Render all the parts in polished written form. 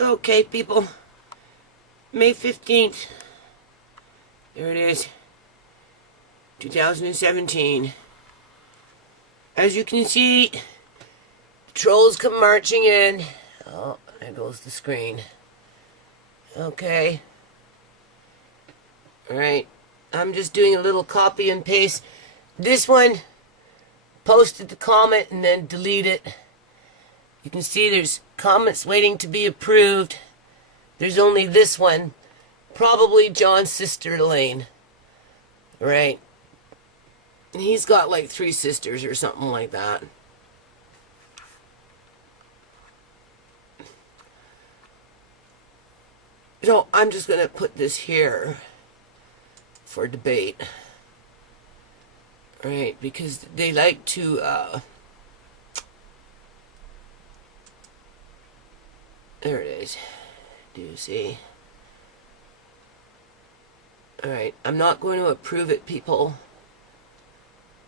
Okay, people. May 15th. There it is. 2017. As you can see, trolls come marching in. Oh, there goes the screen. Okay. Alright. I'm just doing a little copy and paste. This one, posted the comment and then delete it. You can see there's comments waiting to be approved. There's only this one. Probably John's sister Elaine. Right. And he's got like 3 sisters or something like that. So I'm just going to put this here for debate. Right, because they like to there it is. Do you see? Alright, I'm not going to approve it, people.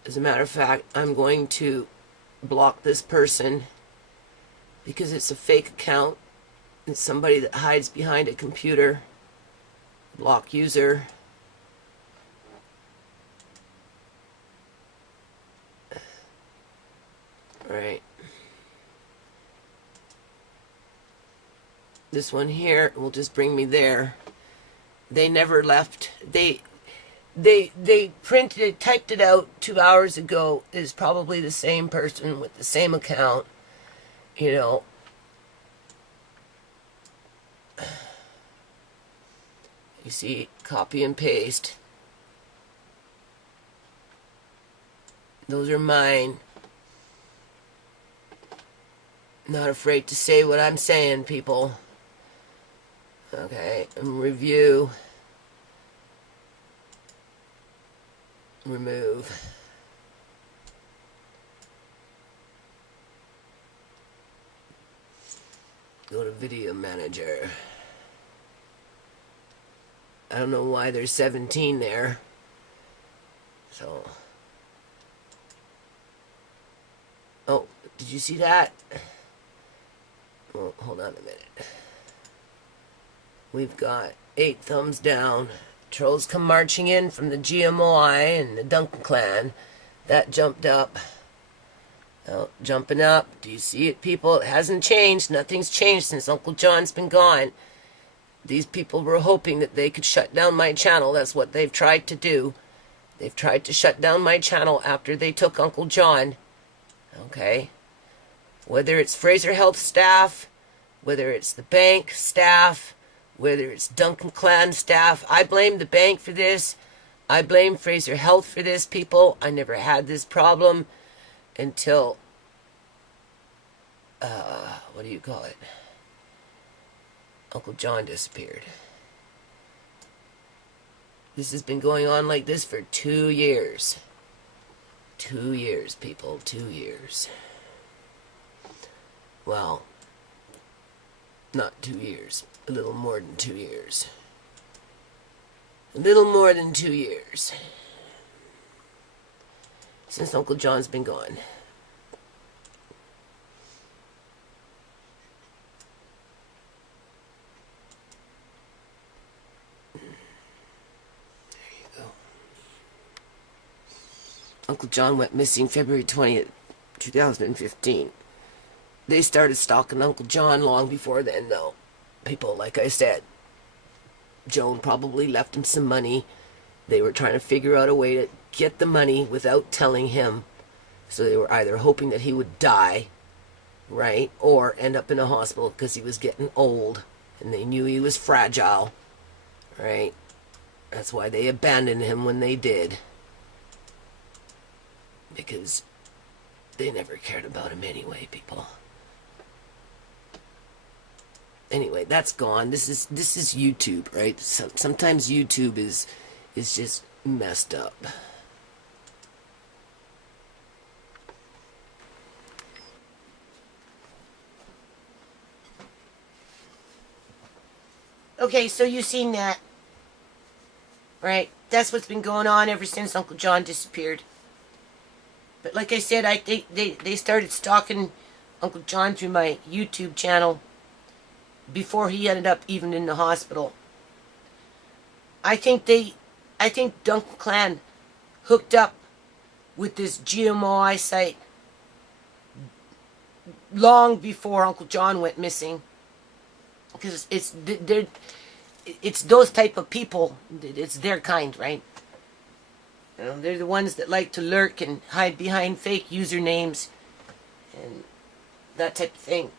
As a matter of fact, I'm going to block this person because it's a fake account. It's somebody that hides behind a computer. Block user. Alright. This one here will just bring me there. They never left. They printed it, typed it out 2 hours ago. It's probably the same person with the same account. You know. You see, copy and paste. Those are mine. Not afraid to say what I'm saying, people. Okay, and review. Remove. Go to video manager. I don't know why there's 17 there. So. Oh, did you see that? Well, hold on a minute. We've got 8 thumbs down. Trolls come marching in from the GMOI and the Duncan clan. That jumped up. Oh, jumping up. Do you see it, people? It hasn't changed. Nothing's changed since Uncle John's been gone. These people were hoping that they could shut down my channel. That's what they've tried to do. They've tried to shut down my channel after they took Uncle John. Okay? Whether it's Fraser Health staff, whether it's the bank staff, whether it's Duncan clan staff, I blame the bank for this. I blame Fraser Health for this, people. I never had this problem until, what do you call it? Uncle John disappeared. This has been going on like this for 2 years. 2 years, people. 2 years. Well, not 2 years. A little more than 2 years. A little more than 2 years. Since Uncle John's been gone. Uncle John went missing February 20th, 2015. They started stalking Uncle John long before then, though. People, like I said, Joan probably left him some money. They were trying to figure out a way to get the money without telling him. So they were either hoping that he would die, right, or end up in a hospital because he was getting old, and they knew he was fragile, right? That's why they abandoned him when they did. Because they never cared about him anyway, people. Anyway, that's gone. This is YouTube, right? Sometimes YouTube is just messed up. Okay, so you've seen that, right? That's what's been going on ever since Uncle John disappeared. But like I said, they started stalking Uncle John through my YouTube channel. before he ended up even in the hospital. I think Duncan clan hooked up with this GMOI site long before Uncle John went missing, because it's those type of people. It's their kind, right? You know, they're the ones that like to lurk and hide behind fake usernames and that type of thing.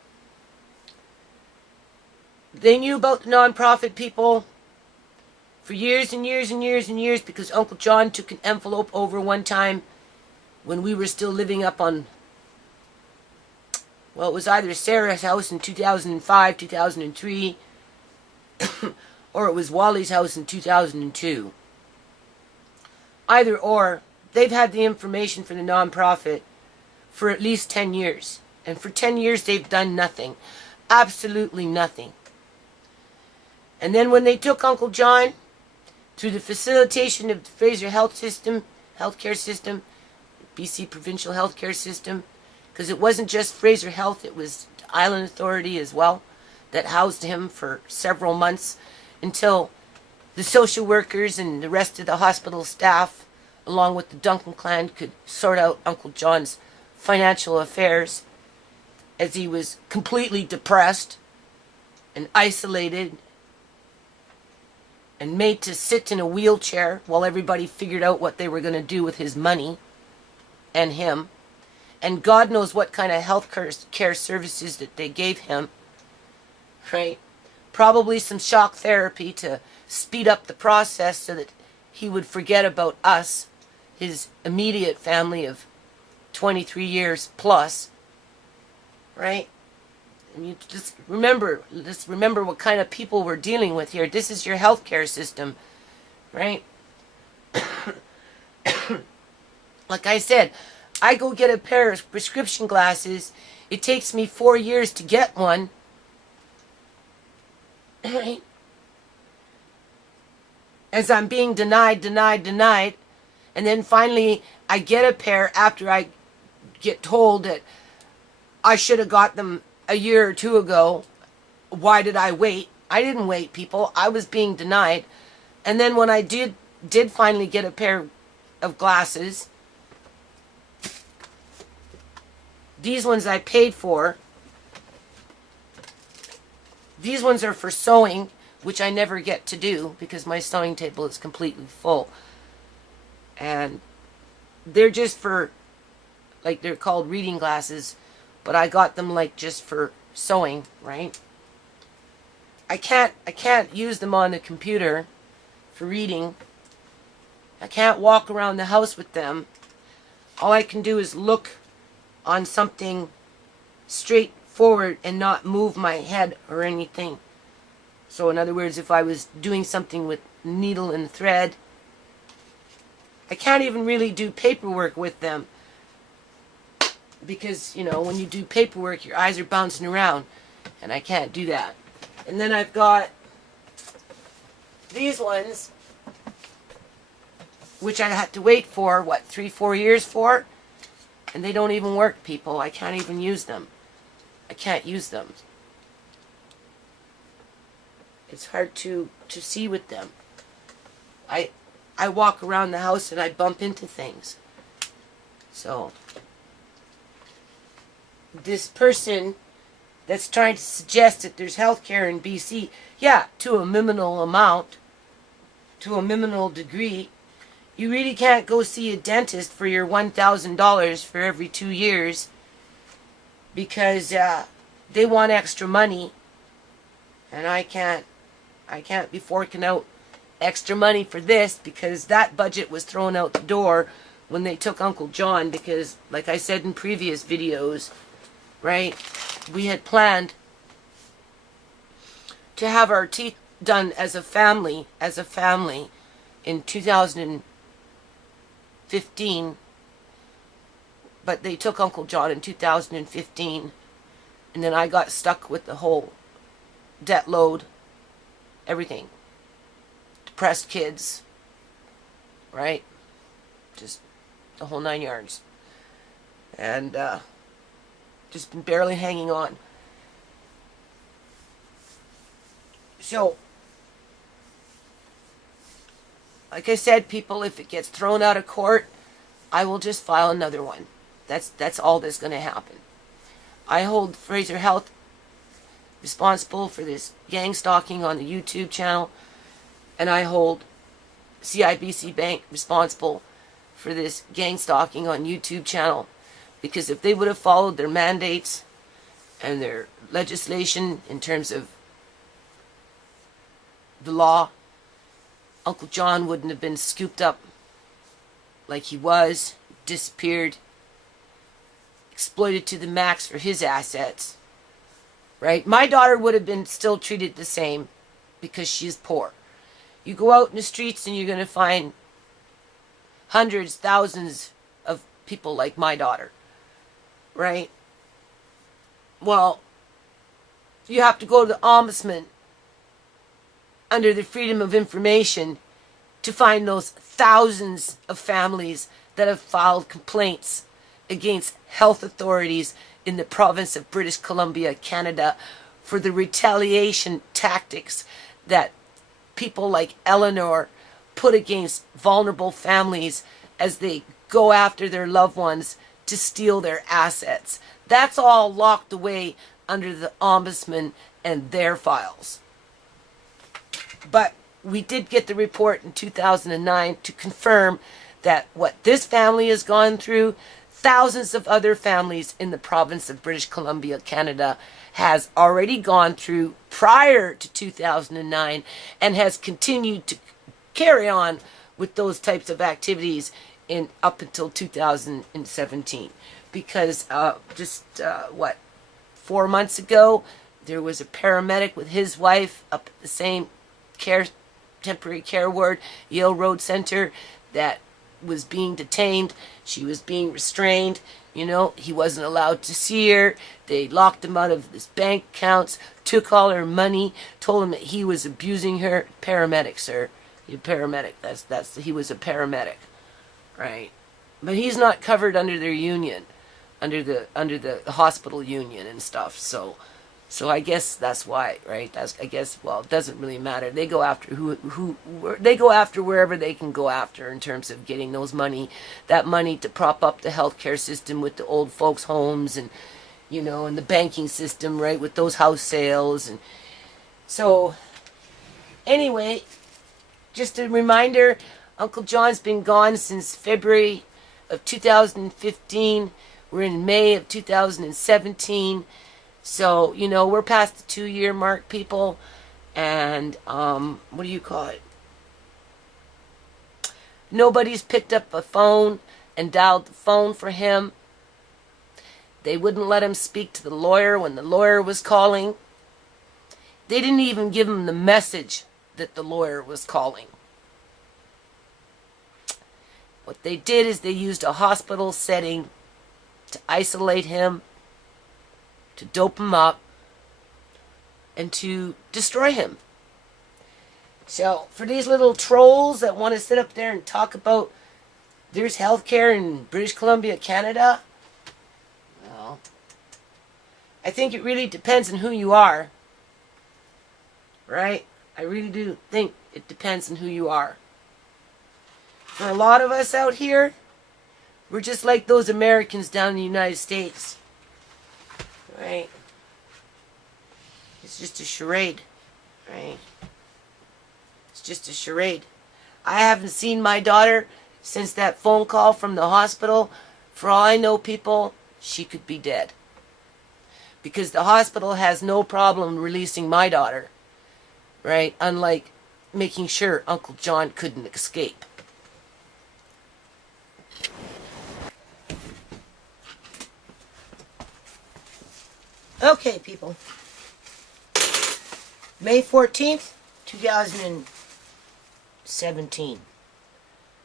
They knew about the non-profit people for years and years and years and years, because Uncle John took an envelope over one time when we were still living up on, well, it was either Sarah's house in 2005, 2003, or it was Wally's house in 2002. Either or, they've had the information for the non-profit for at least 10 years. And for 10 years, they've done nothing. Absolutely nothing. And then when they took Uncle John, through the facilitation of the Fraser healthcare system, BC provincial healthcare system, because it wasn't just Fraser Health, it was the Island Authority as well, that housed him for several months until the social workers and the rest of the hospital staff, along with the Duncan clan, could sort out Uncle John's financial affairs, as he was completely depressed and isolated and made to sit in a wheelchair while everybody figured out what they were going to do with his money and him. And God knows what kind of health care services that they gave him, right? Probably some shock therapy to speed up the process so that he would forget about us, his immediate family of 23 years plus, right? And you just remember what kind of people we're dealing with here. This is your healthcare system, right? Like I said, I go get a pair of prescription glasses. It takes me 4 years to get one, right? As I'm being denied. And then finally I get a pair after I get told that I should have got them a year or two ago. Why did I wait? I didn't wait, people. I was being denied. And then when I did finally get a pair of glasses, these ones I paid for, these ones are for sewing, which I never get to do because my sewing table is completely full. And they're just for, like, they're called reading glasses, but I got them like just for sewing, right? I can't use them on the computer for reading. I can't walk around the house with them. All I can do is look on something straightforward and not move my head or anything. So in other words, if I was doing something with needle and thread, I can't even really do paperwork with them. Because, you know, when you do paperwork, your eyes are bouncing around. And I can't do that. And then I've got these ones, which I had to wait for, what, 3-4 years for? And they don't even work, people. I can't even use them. I can't use them. It's hard to see with them. I walk around the house and I bump into things. So this person that's trying to suggest that there's healthcare in BC, yeah, to a minimal amount, to a minimal degree. You really can't go see a dentist for your $1,000 for every 2 years because they want extra money, and I can't be forking out extra money for this because that budget was thrown out the door when they took Uncle John, because like I said in previous videos, right, we had planned to have our teeth done as a family in 2015, but they took Uncle John in 2015, and then I got stuck with the whole debt load, everything, depressed kids, right, just the whole 9 yards, and just been barely hanging on. So, like I said, people, if it gets thrown out of court, I will just file another one. That's all that's going to happen. I hold Fraser Health responsible for this gang stalking on the YouTube channel, and I hold CIBC Bank responsible for this gang stalking on YouTube channel, because if they would have followed their mandates and their legislation in terms of the law, Uncle John wouldn't have been scooped up like he was, disappeared, exploited to the max for his assets, right? My daughter would have been still treated the same because she's poor. You go out in the streets and you're going to find hundreds, thousands of people like my daughter, right? Well, you have to go to the ombudsman under the Freedom of Information to find those thousands of families that have filed complaints against health authorities in the province of British Columbia, Canada, for the retaliation tactics that people like Eleanor put against vulnerable families as they go after their loved ones to steal their assets. That's all locked away under the ombudsman and their files. But we did get the report in 2009 to confirm that what this family has gone through, thousands of other families in the province of British Columbia, Canada, has already gone through prior to 2009 and has continued to carry on with those types of activities in up until 2017. Because 4 months ago, there was a paramedic with his wife up at the same temporary care ward, Yale Road Center, that was being detained. She was being restrained. You know, he wasn't allowed to see her. They locked him out of his bank accounts, took all her money, told him that he was abusing her. Paramedic, sir. You're a paramedic. He was a paramedic, right? But he's not covered under their union, under the hospital union and stuff. So I guess that's why, right? It doesn't really matter. They go after they go after wherever they can go after in terms of getting that money to prop up the healthcare system with the old folks' homes and, you know, and the banking system, right, with those house sales. And so, anyway, just a reminder, Uncle John's been gone since February of 2015. We're in May of 2017. So, you know, we're past the 2-year mark, people. And, what do you call it? Nobody's picked up a phone and dialed the phone for him. They wouldn't let him speak to the lawyer when the lawyer was calling. They didn't even give him the message that the lawyer was calling. What they did is they used a hospital setting to isolate him, to dope him up, and to destroy him. So, for these little trolls that want to sit up there and talk about there's healthcare in British Columbia, Canada, well, I think it really depends on who you are. Right? I really do think it depends on who you are. For a lot of us out here, we're just like those Americans down in the United States. Right? It's just a charade. Right? It's just a charade. I haven't seen my daughter since that phone call from the hospital. For all I know, people, she could be dead. Because the hospital has no problem releasing my daughter. Right? Unlike making sure Uncle John couldn't escape. Okay, people. May 14th, 2017.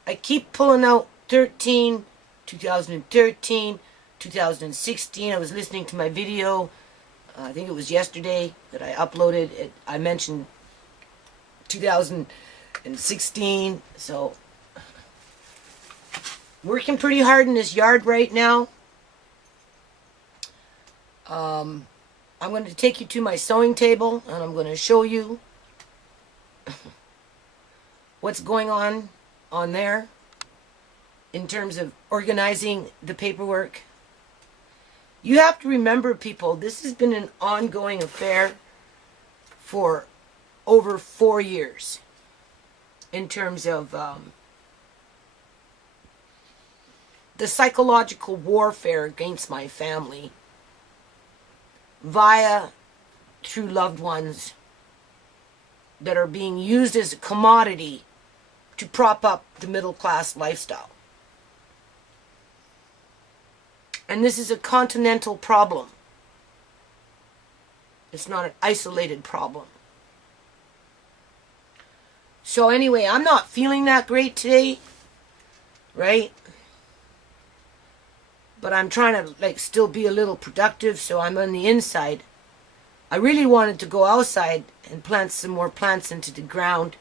I keep pulling out 2013, 2016. I was listening to my video. I think it was yesterday that I uploaded it. I mentioned 2016. So, working pretty hard in this yard right now. I'm going to take you to my sewing table and I'm going to show you what's going on there in terms of organizing the paperwork. You have to remember, people, this has been an ongoing affair for over 4 years in terms of the psychological warfare against my family via through loved ones that are being used as a commodity to prop up the middle class lifestyle. And this is a continental problem. It's not an isolated problem. So anyway, I'm not feeling that great today, right? But I'm trying to like still be a little productive, so I'm on the inside. I really wanted to go outside and plant some more plants into the ground.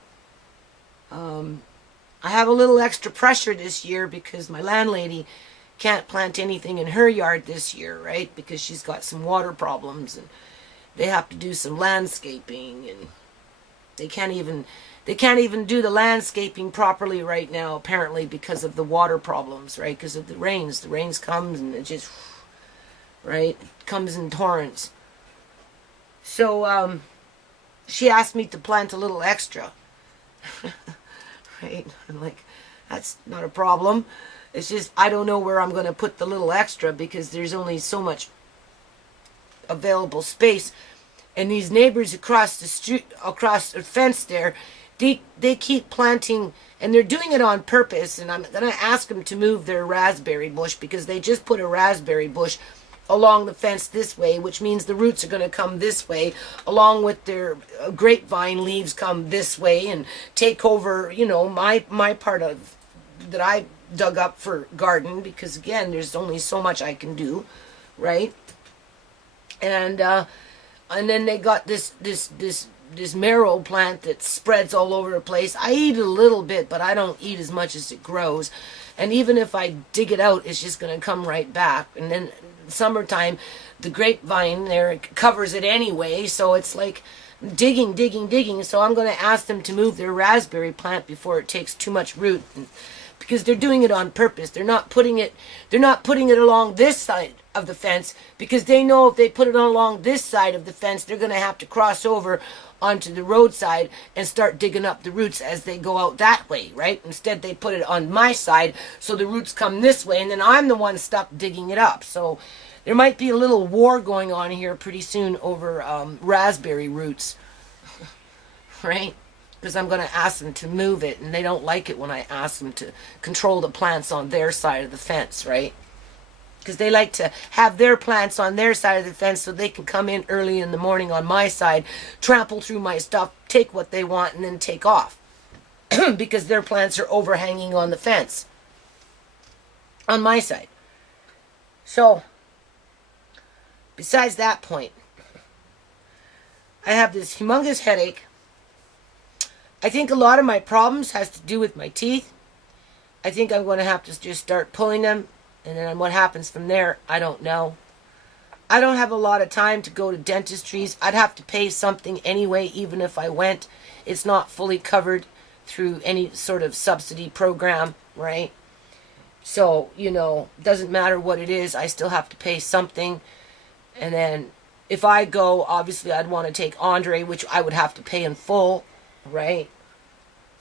I have a little extra pressure this year because my landlady can't plant anything in her yard this year, right? Because she's got some water problems and they have to do some landscaping, and they can't even do the landscaping properly right now, apparently, because of the water problems, right? Because of the rains. The rains comes and it just, right, it comes in torrents. So she asked me to plant a little extra. Right? I'm like, that's not a problem. It's just I don't know where I'm going to put the little extra because there's only so much available space. And these neighbors across the street, across the fence there, they keep planting, and they're doing it on purpose. And I'm going to ask them to move their raspberry bush because they just put a raspberry bush along the fence this way, which means the roots are going to come this way, along with their grapevine leaves come this way and take over, you know, my part of that I dug up for garden, because again, there's only so much I can do, right? And then they got this marrow plant that spreads all over the place. I eat a little bit, but I don't eat as much as it grows. And even if I dig it out, it's just going to come right back. And then summertime, the grapevine there covers it anyway, so it's like digging. So I'm going to ask them to move their raspberry plant before it takes too much root, because they're doing it on purpose. They're not putting it along this side of the fence, because they know if they put it along this side of the fence, they're going to have to cross over onto the roadside and start digging up the roots as they go out that way, right? Instead, they put it on my side, so the roots come this way, and then I'm the one stuck digging it up. So there might be a little war going on here pretty soon over raspberry roots, right? Because I'm going to ask them to move it, and they don't like it when I ask them to control the plants on their side of the fence, right? Because they like to have their plants on their side of the fence so they can come in early in the morning on my side, trample through my stuff, take what they want, and then take off. Because their plants are overhanging on the fence on my side. So, besides that point, I have this humongous headache. I think a lot of my problems has to do with my teeth. I think I'm going to have to just start pulling them. And then what happens from there, I don't know. I don't have a lot of time to go to dentistries. I'd have to pay something anyway, even if I went. It's not fully covered through any sort of subsidy program, right? So, you know, doesn't matter what it is, I still have to pay something. And then if I go, obviously I'd want to take Andre, which I would have to pay in full, right?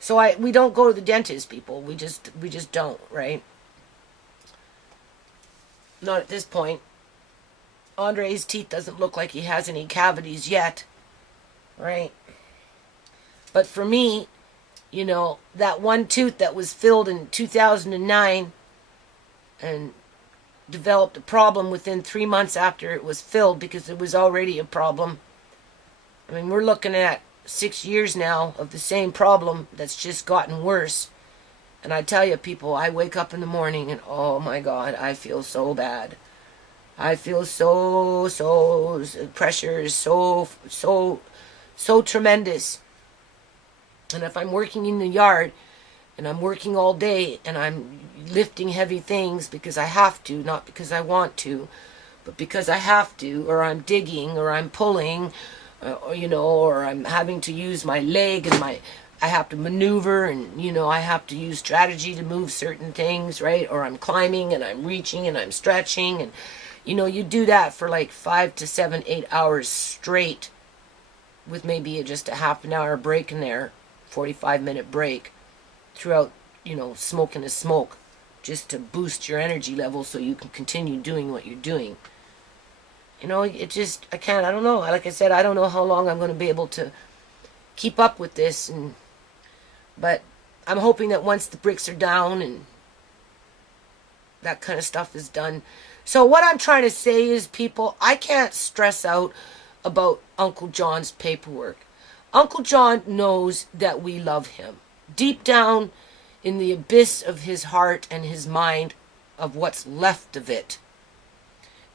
So we don't go to the dentist, people. We just don't, right? Not at this point. Andre's teeth doesn't look like he has any cavities yet, right? But for me, you know, that one tooth that was filled in 2009 and developed a problem within 3 months after it was filled, because it was already a problem. I mean, we're looking at 6 years now of the same problem that's just gotten worse. And I tell you, people, I wake up in the morning and, oh my God, I feel so bad. I feel so pressure is so tremendous. And if I'm working in the yard and I'm working all day and I'm lifting heavy things because I have to, not because I want to, but because I have to, or I'm digging, or I'm pulling, or, you know, or I'm having to use my leg and I have to maneuver, and, you know, I have to use strategy to move certain things, right? Or I'm climbing and I'm reaching and I'm stretching, and, you know, you do that for like 5 to 7, 8 hours straight with maybe just a half an hour break in there, 45-minute break throughout, you know, smoking a smoke, just to boost your energy level so you can continue doing what you're doing. You know, it just, I don't know. Like I said, I don't know how long I'm going to be able to keep up with this, but I'm hoping that once the bricks are down and that kind of stuff is done. So what I'm trying to say is, people, I can't stress out about Uncle John's paperwork. Uncle John knows that we love him. Deep down in the abyss of his heart and his mind, of what's left of it.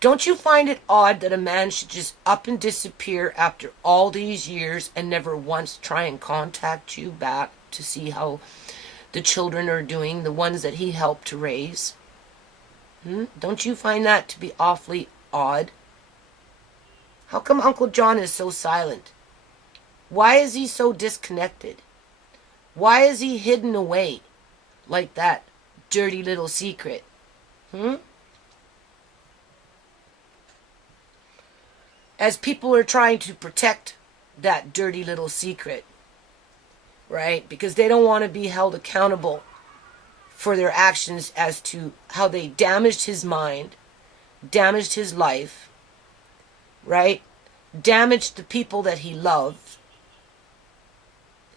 Don't you find it odd that a man should just up and disappear after all these years and never once try and contact you back to see how the children are doing, the ones that he helped to raise? Don't you find that to be awfully odd? How come Uncle John is so silent? Why is he so disconnected? Why is he hidden away like that dirty little secret? As people are trying to protect that dirty little secret, right? Because they don't want to be held accountable for their actions as to how they damaged his mind, damaged his life, right? Damaged the people that he loved,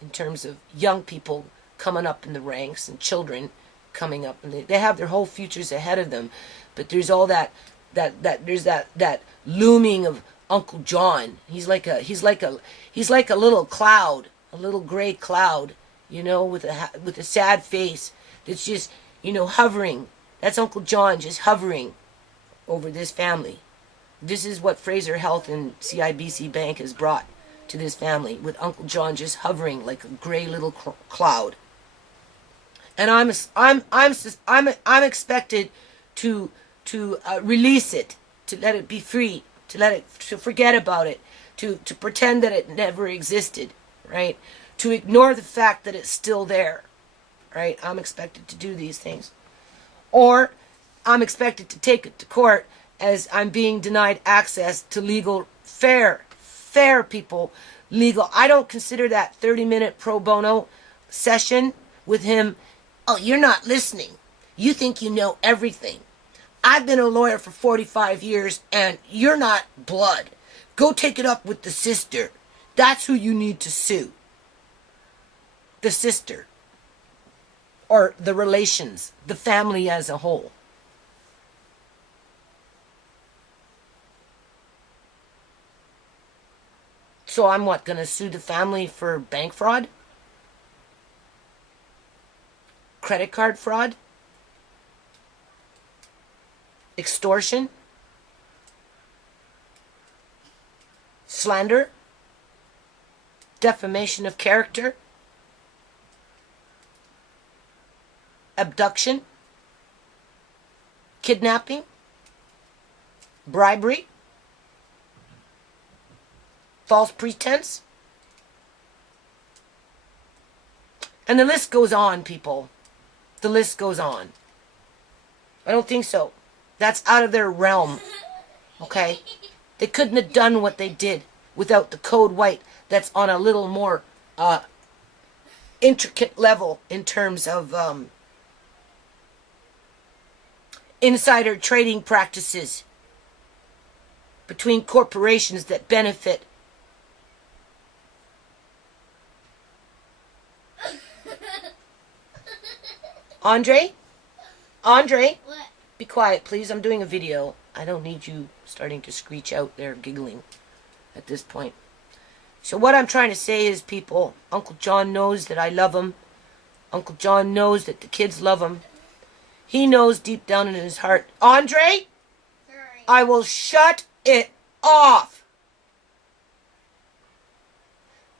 in terms of young people coming up in the ranks and children coming up, and they have their whole futures ahead of them. But there's all that looming of Uncle John. He's like a little cloud, a little gray cloud, you know, with a sad face that's just, you know, hovering. That's Uncle John just hovering over this family. This is what Fraser Health and CIBC Bank has brought to this family, with Uncle John just hovering like a gray little cloud. And I'm expected to release it, to let it be free, to forget about it, to pretend that it never existed, right? To ignore the fact that it's still there, right? I'm expected to do these things. Or I'm expected to take it to court as I'm being denied access to legal, fair people, legal. I don't consider that 30-minute pro bono session with him. Oh, you're not listening. You think you know everything. I've been a lawyer for 45 years and you're not blood. Go take it up with the sister. That's who you need to sue. The sister. Or the relations, the family as a whole. So I'm going to sue the family for bank fraud? Credit card fraud? Extortion? Slander? Defamation of character? Abduction? Kidnapping? Bribery? False pretense? And the list goes on, people. The list goes on. I don't think so. That's out of their realm. Okay? They couldn't have done what they did without the code white that's on a little more intricate level in terms of insider trading practices between corporations that benefit. Andre? What? Be quiet, please. I'm doing a video. I don't need you starting to screech out there giggling at this point. So what I'm trying to say is, people, Uncle John knows that I love him. Uncle John knows that the kids love him. He knows deep down in his heart. Andre? Sorry. I will shut it off.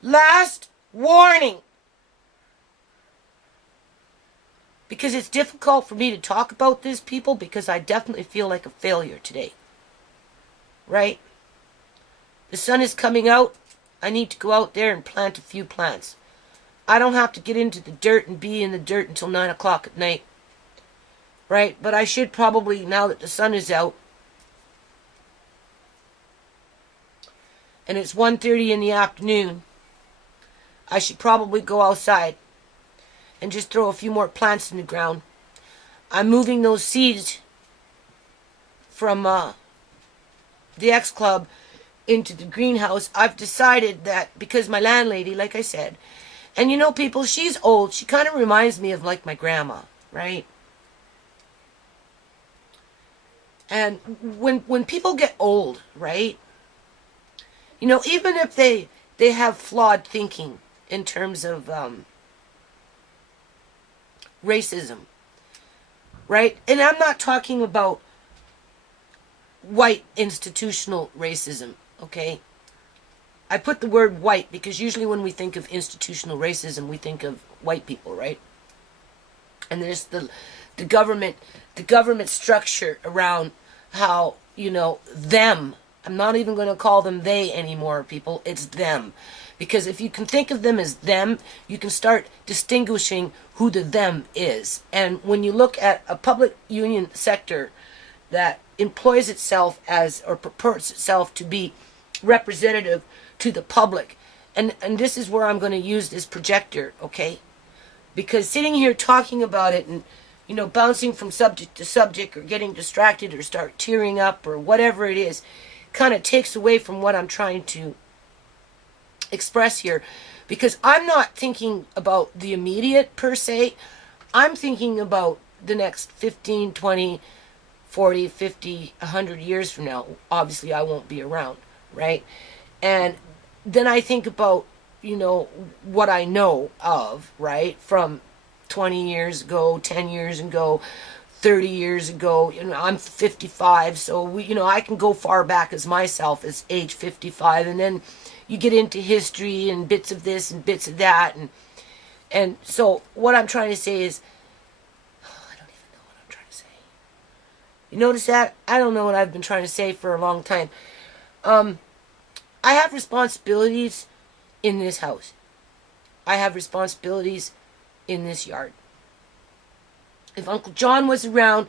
Last warning. Because it's difficult for me to talk about this, people, because I definitely feel like a failure today. Right? The sun is coming out. I need to go out there and plant a few plants. I don't have to get into the dirt and be in the dirt until 9 o'clock at night. Right? But I should probably, now that the sun is out, and it's 1:30 in the afternoon, I should probably go outside and just throw a few more plants in the ground. I'm moving those seeds from the X Club into the greenhouse. I've decided that because my landlady, like I said, and you know, people, she's old. She kind of reminds me of like my grandma, right? And when people get old, right? You know, even if they have flawed thinking in terms of racism, right? And I'm not talking about white institutional racism, okay? I put the word white because usually when we think of institutional racism, we think of white people, right? And there's the government structure around how, you know, them. I'm not even going to call them they anymore, people. It's them. Because if you can think of them as them, you can start distinguishing who the them is. And when you look at a public union sector that employs itself as, or purports itself to be representative to the public, and this is where I'm going to use this projector, okay? Because sitting here talking about it and, you know, bouncing from subject to subject or getting distracted or start tearing up or whatever it is, kind of takes away from what I'm trying to express here. Because I'm not thinking about the immediate per se. I'm thinking about the next 15, 20, 40, 50, 100 years from now. Obviously, I won't be around, right? And then I think about, you know, what I know of, right, from 20 years ago, 10 years ago, 30 years ago. You know, I'm 55, so you know, I can go far back as myself as age 55, and then you get into history and bits of this and bits of that, and so what I'm trying to say is, I don't even know what I'm trying to say. You notice that? I don't know what I've been trying to say for a long time. I have responsibilities in this house. I have responsibilities in this yard. If Uncle John was around,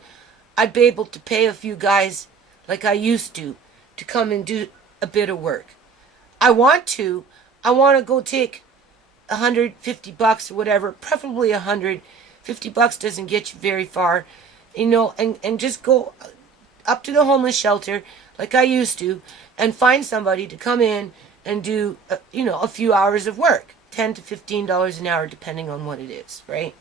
I'd be able to pay a few guys like I used to come and do a bit of work. I want to go take $150 or whatever, preferably $100. $50 doesn't get you very far, you know, and just go up to the homeless shelter like I used to and find somebody to come in and do, you know, a few hours of work, $10 to $15 an hour, depending on what it is, right?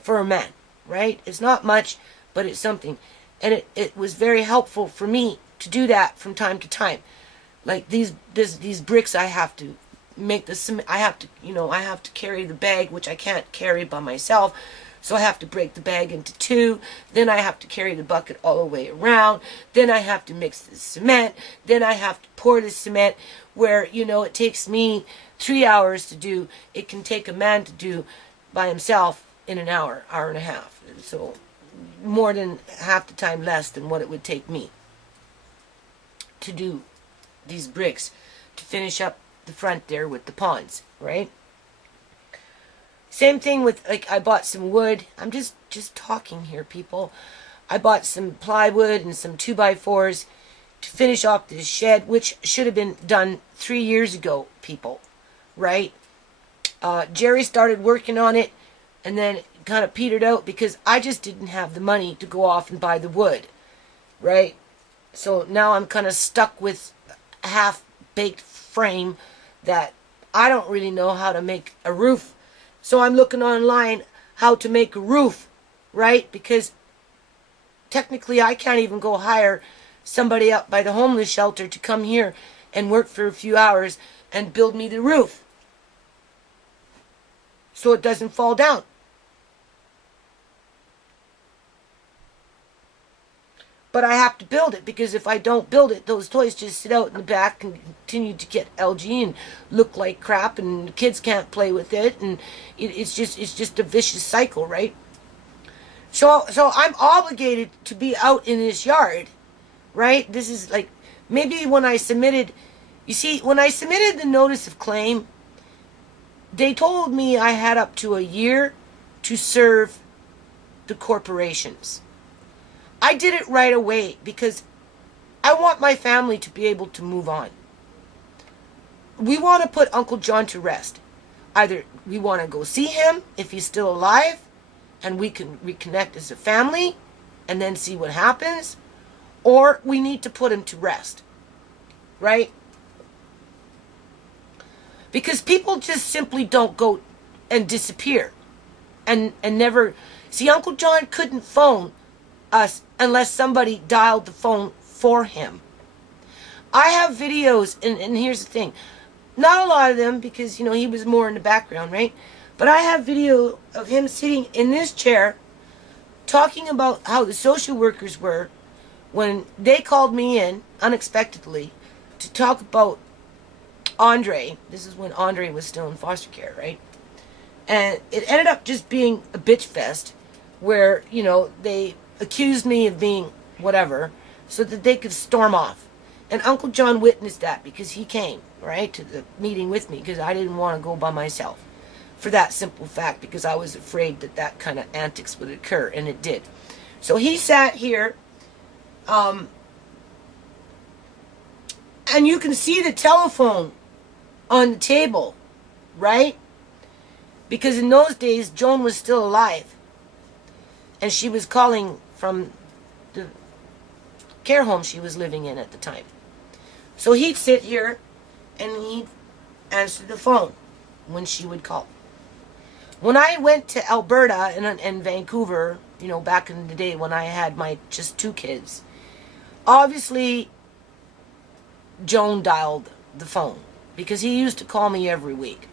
For a man, right? It's not much, but it's something. And it was very helpful for me to do that from time to time. Like these bricks, I have to make the cement. I have to carry the bag, which I can't carry by myself. So I have to break the bag into two. Then I have to carry the bucket all the way around. Then I have to mix the cement. Then I have to pour the cement, where, you know, it takes me 3 hours to do. It can take a man to do by himself in an hour, hour and a half. So more than half the time less than what it would take me to do these bricks to finish up the front there with the ponds, right? Same thing with, like, I bought some wood. I'm just talking here, people. I bought some plywood and some 2x4s to finish off this shed, which should have been done 3 years ago, people, right? Jerry started working on it, and then it kind of petered out because I just didn't have the money to go off and buy the wood, right? So now I'm kind of stuck with a half-baked frame that I don't really know how to make a roof. So I'm looking online how to make a roof, right? Because technically I can't even go hire somebody up by the homeless shelter to come here and work for a few hours and build me the roof so it doesn't fall down. But I have to build it, because if I don't build it, those toys just sit out in the back and continue to get algae and look like crap, and the kids can't play with it, and it's just a vicious cycle, right? So I'm obligated to be out in this yard, right? This is like, maybe when I submitted You see, when I submitted the notice of claim, they told me I had up to a year to serve the corporations. I did it right away because I want my family to be able to move on. We want to put Uncle John to rest. Either we want to go see him if he's still alive and we can reconnect as a family and then see what happens, or we need to put him to rest. Right? Because people just simply don't go and disappear and never... See, Uncle John couldn't phone us unless somebody dialed the phone for him. I have videos, and here's the thing. Not a lot of them because, you know, he was more in the background, right? But I have video of him sitting in this chair talking about how the social workers were when they called me in unexpectedly to talk about Andre. This is when Andre was still in foster care, right? And it ended up just being a bitch fest where, you know, they accused me of being whatever so that they could storm off. And Uncle John witnessed that because he came, right, to the meeting with me because I didn't want to go by myself. For that simple fact, because I was afraid that that kind of antics would occur, and it did. So he sat here, and you can see the telephone on the table, right? Because in those days, Joan was still alive. And she was calling from the care home she was living in at the time. So he'd sit here and he'd answer the phone when she would call. When I went to Alberta and Vancouver, you know, back in the day when I had my just 2 kids, obviously Joan dialed the phone because he used to call me every week.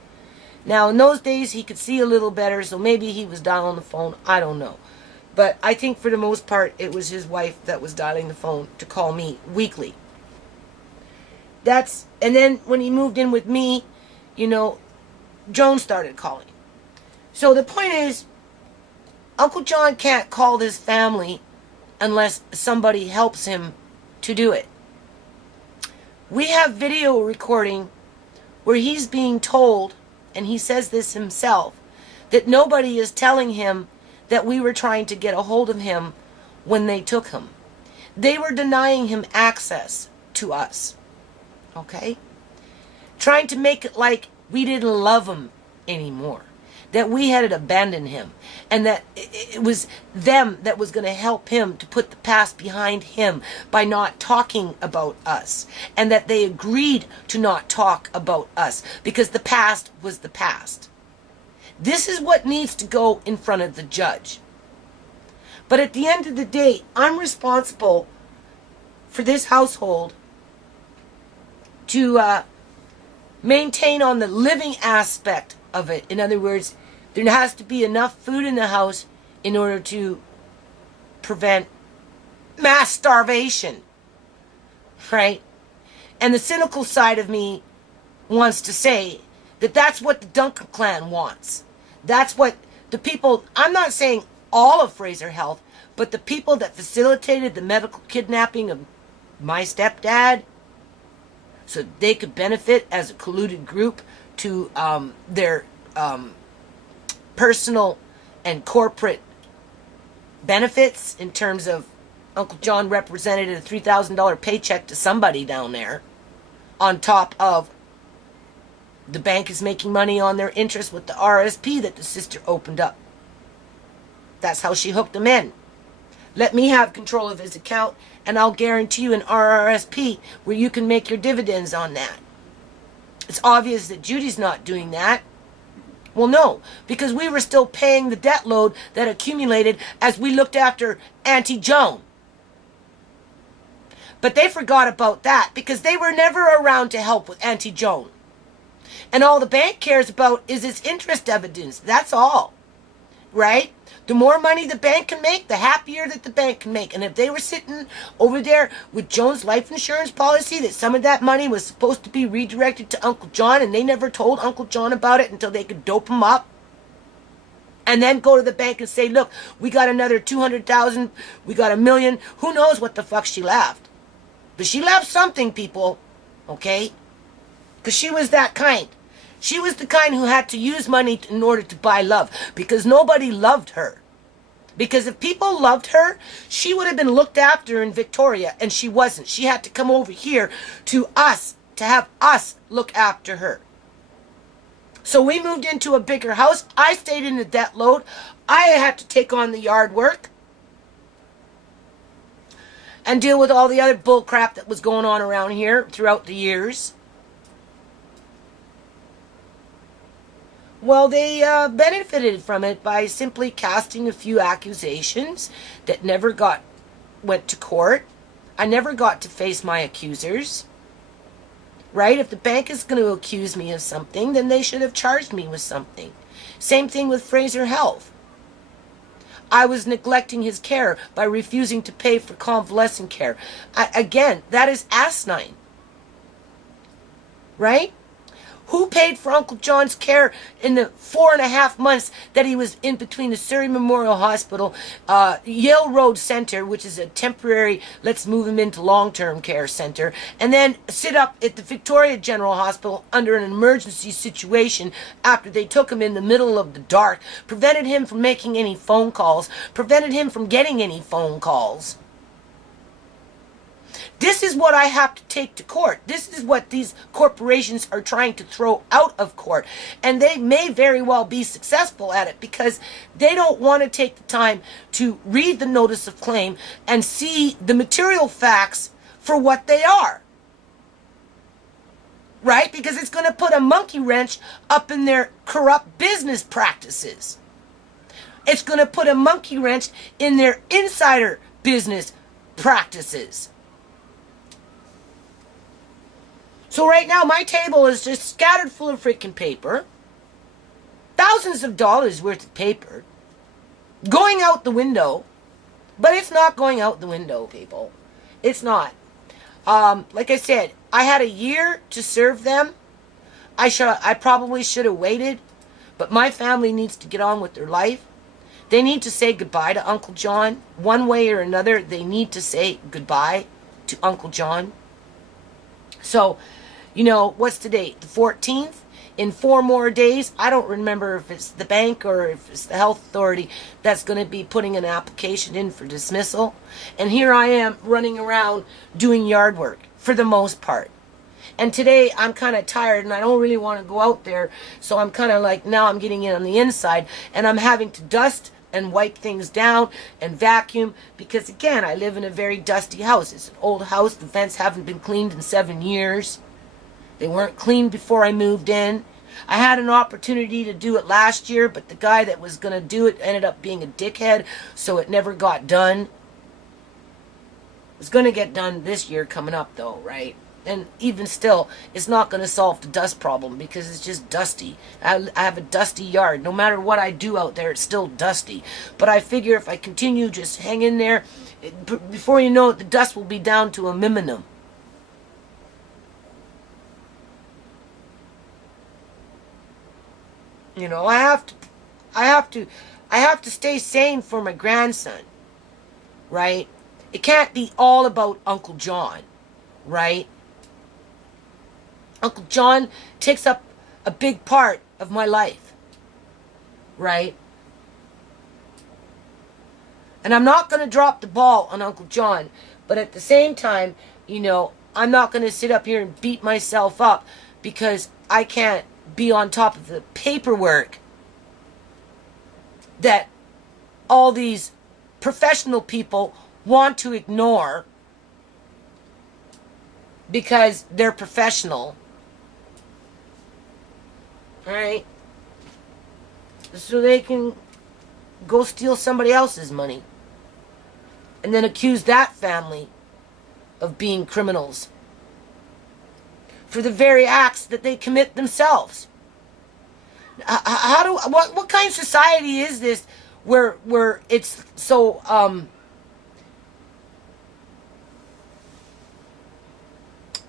Now, in those days, he could see a little better, so maybe he was dialing the phone. I don't know. But I think for the most part, it was his wife that was dialing the phone to call me weekly. And then when he moved in with me, you know, Joan started calling. So the point is, Uncle John can't call his family unless somebody helps him to do it. We have video recording where he's being told, and he says this himself, that nobody is telling him that we were trying to get a hold of him when they took him. They were denying him access to us. Okay? Trying to make it like we didn't love him anymore. That we had abandoned him. And that it was them that was going to help him to put the past behind him by not talking about us. And that they agreed to not talk about us because the past was the past. This is what needs to go in front of the judge. But at the end of the day, I'm responsible for this household to maintain on the living aspect of it. In other words, there has to be enough food in the house in order to prevent mass starvation. Right? And the cynical side of me wants to say that that's what the Duncan clan wants. That's what the people, I'm not saying all of Fraser Health, but the people that facilitated the medical kidnapping of my stepdad so they could benefit as a colluded group to their personal and corporate benefits in terms of Uncle John represented a $3,000 paycheck to somebody down there on top of the bank is making money on their interest with the RSP that the sister opened up. That's how she hooked him in. Let me have control of his account and I'll guarantee you an RRSP where you can make your dividends on that. It's obvious that Judy's not doing that. Well, no, because we were still paying the debt load that accumulated as we looked after Auntie Joan. But they forgot about that because they were never around to help with Auntie Joan. And all the bank cares about is its interest evidence. That's all. Right? The more money the bank can make, the happier that the bank can make. And if they were sitting over there with Joan's life insurance policy, that some of that money was supposed to be redirected to Uncle John, and they never told Uncle John about it until they could dope him up, and then go to the bank and say, look, we got another 200,000, we got $1 million, who knows what the fuck she left. But she left something, people, okay? Because she was that kind. She was the kind who had to use money in order to buy love, because nobody loved her. Because if people loved her, she would have been looked after in Victoria, and she wasn't. She had to come over here to us, to have us look after her. So we moved into a bigger house. I stayed in the debt load. I had to take on the yard work and deal with all the other bull crap that was going on around here throughout the years. Well, they benefited from it by simply casting a few accusations that never went to court. I never got to face my accusers. Right? If the bank is going to accuse me of something, then they should have charged me with something. Same thing with Fraser Health. I was neglecting his care by refusing to pay for convalescent care. Again, that is asinine. Right? Who paid for Uncle John's care in the 4.5 months that he was in between the Surrey Memorial Hospital, Yale Road Center, which is a temporary, let's move him into long-term care center, and then sit up at the Victoria General Hospital under an emergency situation after they took him in the middle of the dark, prevented him from making any phone calls, prevented him from getting any phone calls. This is what I have to take to court. This is what these corporations are trying to throw out of court. And they may very well be successful at it because they don't want to take the time to read the notice of claim and see the material facts for what they are. Right? Because it's going to put a monkey wrench up in their corrupt business practices. It's going to put a monkey wrench in their insider business practices. So right now, my table is just scattered full of freaking paper. Thousands of dollars worth of paper. Going out the window. But it's not going out the window, people. It's not. Like I said, I had a year to serve them. I probably should have waited. But my family needs to get on with their life. They need to say goodbye to Uncle John. One way or another, they need to say goodbye to Uncle John. So, you know, what's the date? The 14th? In 4 more days, I don't remember if it's the bank or if it's the health authority that's going to be putting an application in for dismissal. And here I am running around doing yard work for the most part. And today I'm kind of tired and I don't really want to go out there. So I'm kind of like, now I'm getting in on the inside and I'm having to dust and wipe things down and vacuum because, again, I live in a very dusty house. It's an old house. The vents haven't been cleaned in 7 years. They weren't cleaned before I moved in. I had an opportunity to do it last year, but the guy that was going to do it ended up being a dickhead, so it never got done. It's going to get done this year coming up, though, right? And even still, it's not going to solve the dust problem because it's just dusty. I have a dusty yard. No matter what I do out there, it's still dusty. But I figure if I continue just hang in there, before you know it, the dust will be down to a minimum. You know, I have to stay sane for my grandson, right? It can't be all about Uncle John, right? Uncle John takes up a big part of my life, right? And I'm not going to drop the ball on Uncle John, but at the same time, you know, I'm not going to sit up here and beat myself up because I can't be on top of the paperwork that all these professional people want to ignore because they're professional. Right? So they can go steal somebody else's money and then accuse that family of being criminals for the very acts that they commit themselves. What kind of society is this where it's so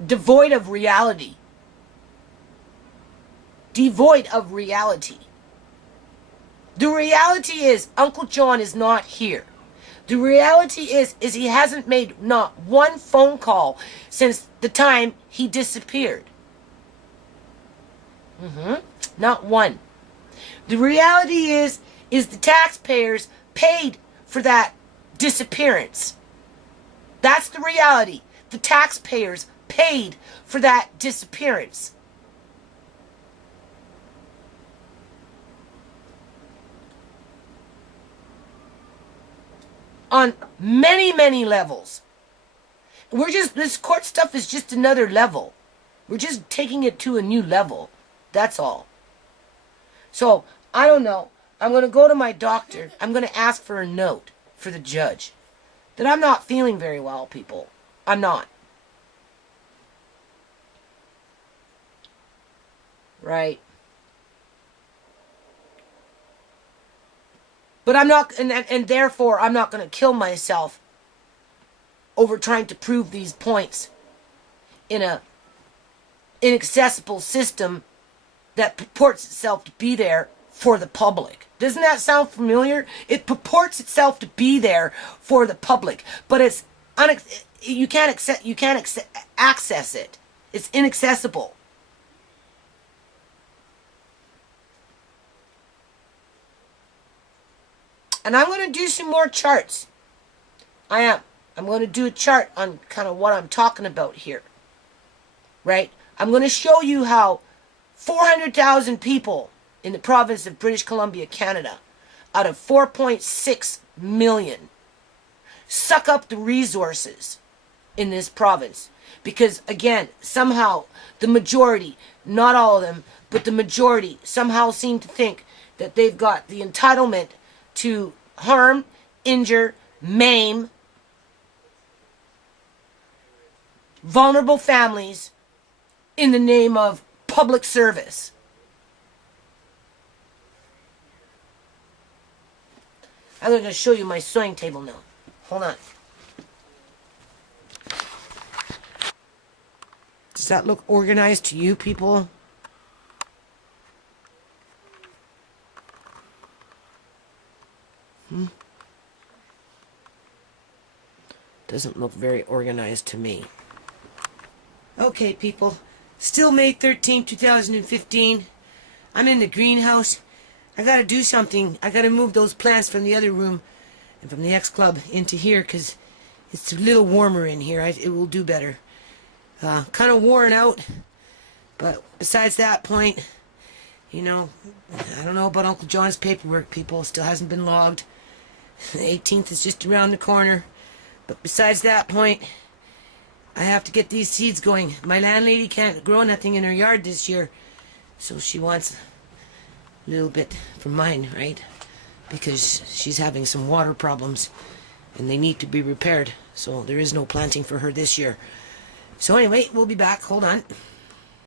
devoid of reality? Devoid of reality. The reality is Uncle John is not here. The reality is he hasn't made not one phone call since the time he disappeared. Not one. The reality is the taxpayers paid for that disappearance. That's the reality. The taxpayers paid for that disappearance. On many, many levels. This court stuff is just another level. We're just taking it to a new level. That's all. So, I don't know. I'm going to go to my doctor. I'm going to ask for a note for the judge. That I'm not feeling very well, people. I'm not. Right. But I'm not, and therefore I'm not going to kill myself over trying to prove these points in a inaccessible system that purports itself to be there for the public. Doesn't that sound familiar? It purports itself to be there for the public, but it's you can't access it. It's inaccessible. And I'm going to do some more charts. I am. I'm going to do a chart on kind of what I'm talking about here. Right? I'm going to show you how 400,000 people in the province of British Columbia, Canada, out of 4.6 million, suck up the resources in this province. Because, again, somehow the majority, not all of them, but the majority somehow seem to think that they've got the entitlement to harm, injure, maim vulnerable families in the name of public service. I'm going to show you my sewing table now. Hold on. Does that look organized to you people? Doesn't look very organized to me. Okay, people. Still May 13, 2015. I'm in the greenhouse. I gotta do something. I gotta move those plants from the other room and from the X Club into here because it's a little warmer in here. It will do better. Kind of worn out. But besides that point, you know, I don't know about Uncle John's paperwork, people. Still hasn't been logged. The 18th is just around the corner. But besides that point, I have to get these seeds going. My landlady can't grow nothing in her yard this year, so she wants a little bit from mine, right? Because she's having some water problems, and they need to be repaired, so there is no planting for her this year. So anyway, we'll be back. Hold on.